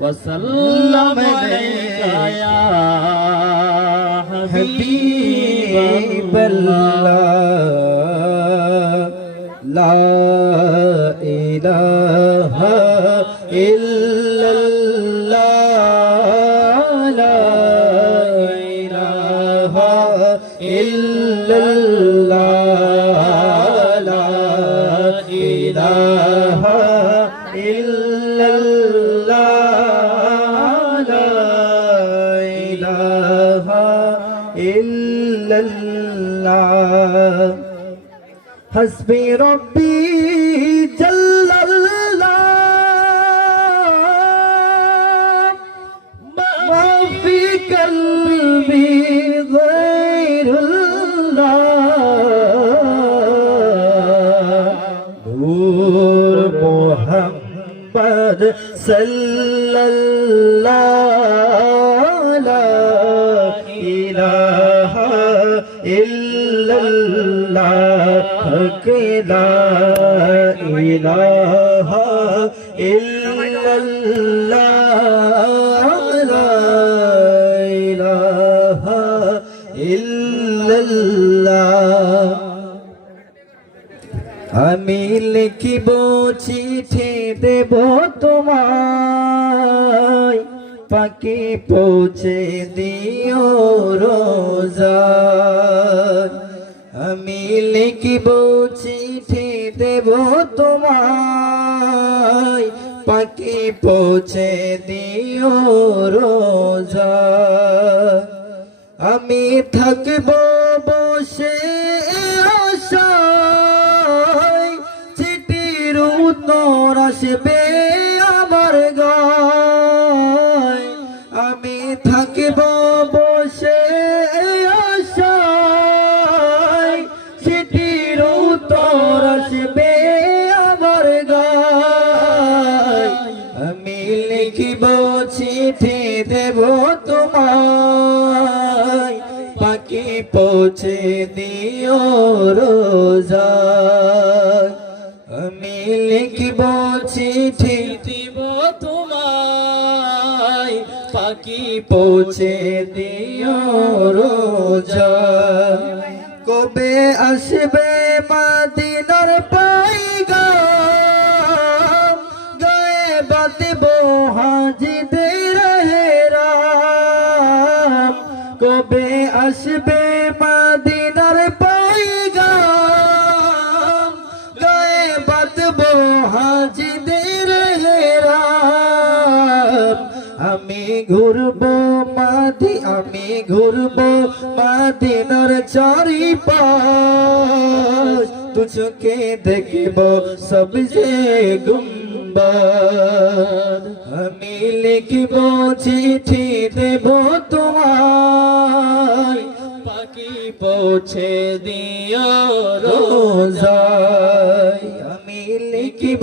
وسلم عليك يا حبيب الله لا إله إلا الله لا إله إلا الله لا إله إلا الله لا إله إلا الله حسبي ربي جل الله ما في قلبي غير الله نور محمد صلى الله لا إله إلا الله لا إله إلا الله لا إله إلا الله আমি লিখিব চিঠি দেব তোমায় পাখি পৌঁছে দিও রোজার আমি লিখিব চিঠি দেব তোমায় পাখি পৌঁছে দিও রোজার আমি থাকব বসে আশায় চিঠির উত্তর আসবে আমার গায় আমি থাকব বসে আশায় চিঠির উত্তর আসবে আমার গায় আমি লিখিব চিঠি দেব তোমায় পাখি পৌঁছে দিও রোজায় আমি লিখিব চিঠি দিব তোমায় পাখি পৌঁছে দিও রোজায় কবে আসবে মদিনার পয়গাম গায়ে বাঁধব হাজিদের হেরাম কবে আসবে মদিনার পয়গাম গায়ে বাঁধব হাজিদের হেরাম আমি ঘুরবো মদিনার চারিপাশ তুঝকে দেখব সবজে গুম্বদ আমি লিখব চিঠি দেব তোমায় পাখি পৌঁছে দিও রোজায় আমি লিখব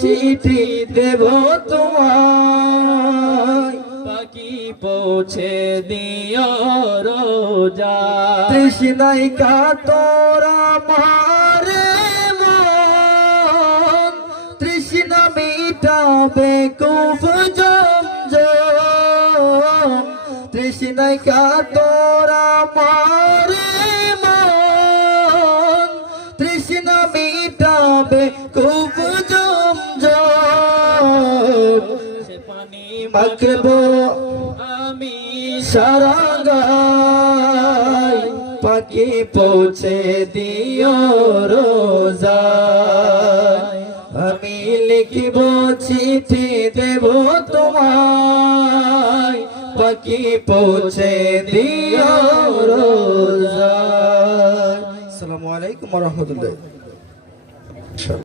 চিঠি দেব তোমায় পাখি পৌঁছে দিও রোজায় তৃষ্ণায় কাতর আমারে মন তৃষ্ণা মিটাবে কুফ জমজম তৃষ্ণায় কাতর আমারে মন তৃষ্ণা মিটাবে কুফ জমজম সে পানি মাখবো আমি সারা গায় পাখি পৌঁছে দিও রোজায় আমি লিখিব চিঠি দেব তোমায় পাখি পৌঁছে দিও রোজায়। আসসালামু আলাইকুম ওয়া রাহমাতুল্লাহ।